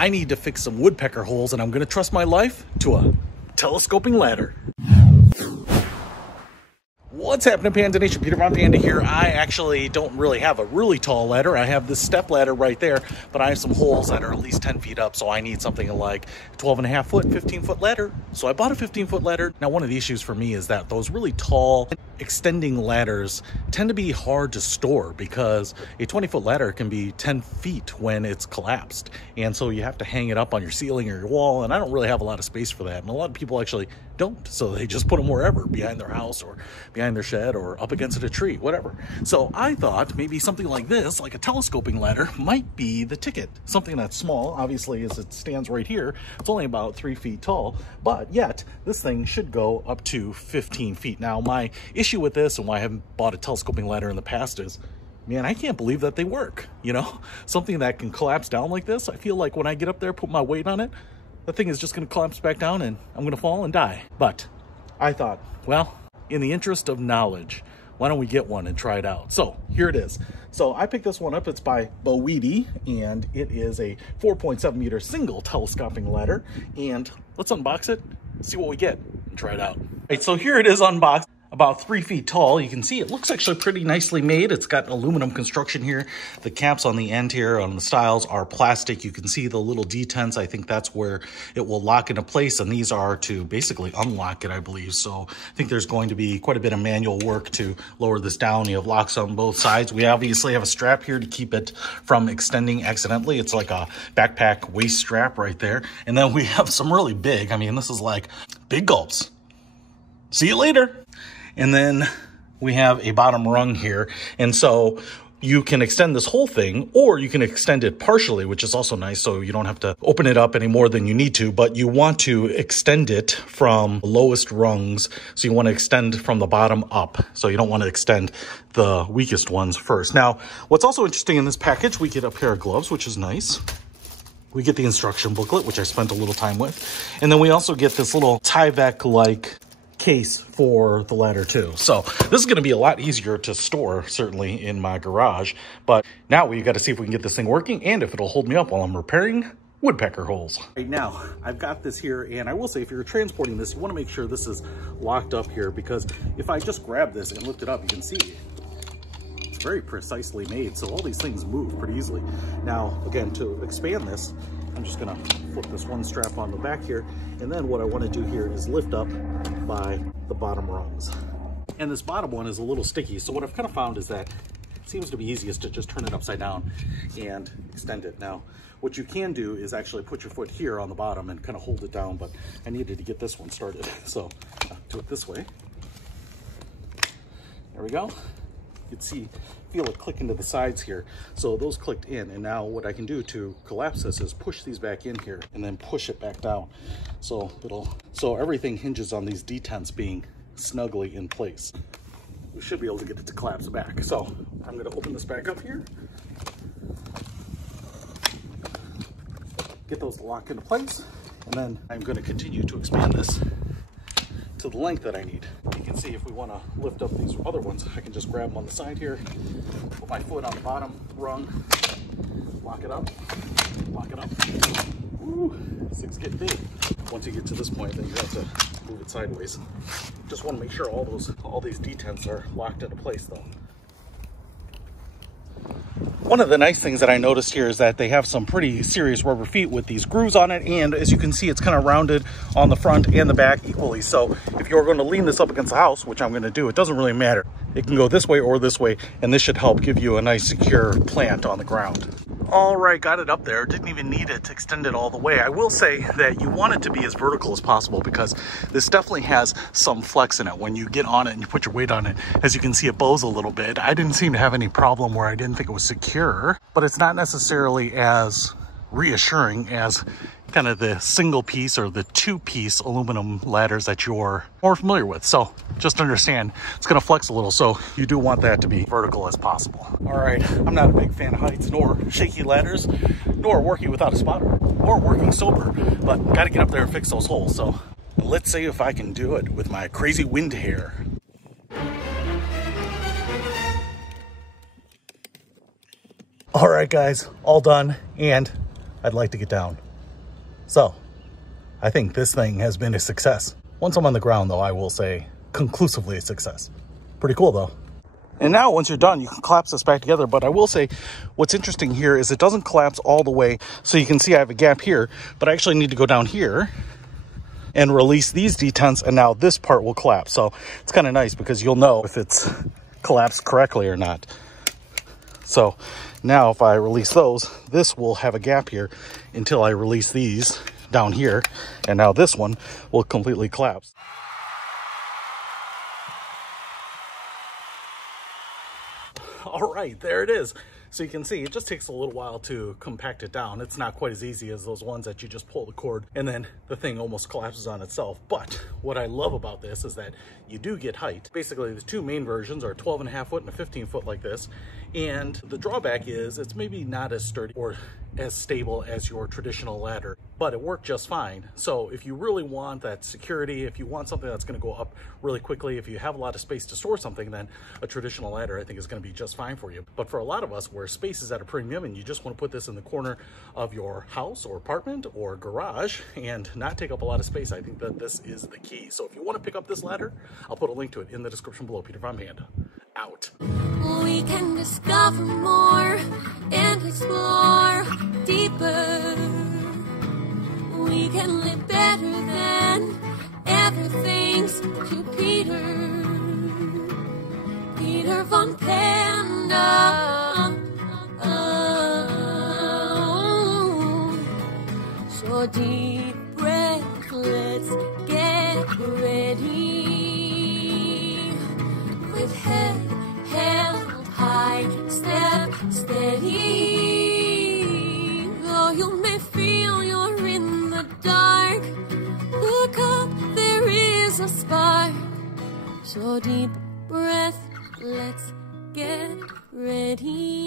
I need to fix some woodpecker holes, and I'm going to trust my life to a telescoping ladder. What's happening, Panda Nation? Peter Von Panda here. I actually don't really have a really tall ladder. I have this step ladder right there, but I have some holes that are at least 10 feet up, so I need something like 12.5 foot, 15-foot ladder. So I bought a 15-foot ladder. Now, one of the issues for me is that those really tall extending ladders tend to be hard to store because a 20-foot ladder can be 10 feet when it's collapsed. And so you have to hang it up on your ceiling or your wall, and I don't really have a lot of space for that. And a lot of people actually don't, so they just put them wherever, behind their house or behind their shed or up against a tree, whatever. So I thought maybe something like this, like a telescoping ladder, might be the ticket. Something that's small, obviously, as it stands right here. It's only about 3 feet tall, but yet this thing should go up to 15 feet. Now, my issue with this and why I haven't bought a telescoping ladder in the past is, man, I can't believe that they work, you know? Something that can collapse down like this, I feel like when I get up there, put my weight on it, the thing is just going to collapse back down and I'm going to fall and die. But I thought, well, in the interest of knowledge, why don't we get one and try it out? So here it is. So I picked this one up. It's by BOWEITI, and it is a 4.7 meter single telescoping ladder. And let's unbox it, see what we get, and try it out. All right, so here it is unboxed. About 3 feet tall. You can see it looks actually pretty nicely made. It's got aluminum construction here. The caps on the end here on the styles are plastic. You can see the little detents. I think that's where it will lock into place, and these are to basically unlock it, I believe. So I think there's going to be quite a bit of manual work to lower this down. You have locks on both sides. We obviously have a strap here to keep it from extending accidentally. It's like a backpack waist strap right there. And then we have some really big, I mean, this is like big gulps. See you later. And then we have a bottom rung here. And so you can extend this whole thing, or you can extend it partially, which is also nice. So you don't have to open it up any more than you need to, but you want to extend it from lowest rungs. So you want to extend from the bottom up. So you don't want to extend the weakest ones first. Now, what's also interesting in this package, we get a pair of gloves, which is nice. We get the instruction booklet, which I spent a little time with. And then we also get this little Tyvek-like case for the ladder too. So this is going to be a lot easier to store, certainly in my garage. But now we've got to see if we can get this thing working and if it'll hold me up while I'm repairing woodpecker holes. Right now, I've got this here, and I will say if you're transporting this, you want to make sure this is locked up here, because if I just grab this and lift it up, you can see it's very precisely made. So all these things move pretty easily. Now, again, to expand this, I'm just gonna flip this one strap on the back here, and then what I want to do here is lift up by the bottom rungs. And this bottom one is a little sticky, so what I've kind of found is that it seems to be easiest to just turn it upside down and extend it. Now, what you can do is actually put your foot here on the bottom and kind of hold it down, but I needed to get this one started, so I'll do it this way. There we go. You can feel it click into the sides here. So those clicked in, and now what I can do to collapse this is push these back in here and then push it back down. So everything hinges on these detents being snugly in place. We should be able to get it to collapse back. So I'm going to open this back up here. Get those to lock into place, and then I'm going to continue to expand this to the length that I need. You can see if we want to lift up these other ones, I can just grab them on the side here, put my foot on the bottom rung, lock it up, lock it up. Woo, this thing's getting big. Once you get to this point, then you have to move it sideways. Just want to make sure all these detents are locked into place though. One of the nice things that I noticed here is that they have some pretty serious rubber feet with these grooves on it, and as you can see, it's kind of rounded on the front and the back equally. So if you're going to lean this up against the house, which I'm going to do, it doesn't really matter. It can go this way or this way, and this should help give you a nice secure plant on the ground. All right, got it up there. Didn't even need it to extend it all the way. I will say that you want it to be as vertical as possible, because this definitely has some flex in it. When you get on it and you put your weight on it, as you can see, it bows a little bit. I didn't seem to have any problem where I didn't think it was secure, but it's not necessarily as reassuring as kind of the single piece or the two-piece aluminum ladders that you're more familiar with. So just understand it's going to flex a little, so you do want that to be vertical as possible. All right, I'm not a big fan of heights nor shaky ladders, nor working without a spotter, or working sober, but got to get up there and fix those holes. So let's see if I can do it with my crazy wind hair. All right, guys, all done, and I'd like to get down. So I think this thing has been a success. Once I'm on the ground, though, I will say conclusively a success. Pretty cool, though. And now once you're done, you can collapse this back together. But I will say what's interesting here is it doesn't collapse all the way. So you can see I have a gap here, but I actually need to go down here and release these detents, and now this part will collapse. So it's kind of nice because you'll know if it's collapsed correctly or not. So now if I release those, this will have a gap here until I release these down here, and now this one will completely collapse. All right, there it is. So you can see it just takes a little while to compact it down. It's not quite as easy as those ones that you just pull the cord and then the thing almost collapses on itself. But what I love about this is that you do get height. Basically, the two main versions are 12.5 foot and a 15 foot like this. And the drawback is it's maybe not as sturdy or as stable as your traditional ladder, but it worked just fine. So if you really want that security, if you want something that's going to go up really quickly, if you have a lot of space to store something, then a traditional ladder I think is going to be just fine for you. But for a lot of us where space is at a premium and you just want to put this in the corner of your house or apartment or garage and not take up a lot of space, I think that this is the key. So if you want to pick up this ladder, I'll put a link to it in the description below. Peter Von Panda, out. We can discover more and explore deeper. We can live better than ever thanks to Peter Von Panda. So deep breath, let's get ready. With head held high, step steady. Though you may feel you're in the dark, look up, there is a spark. So deep breath, let's get ready.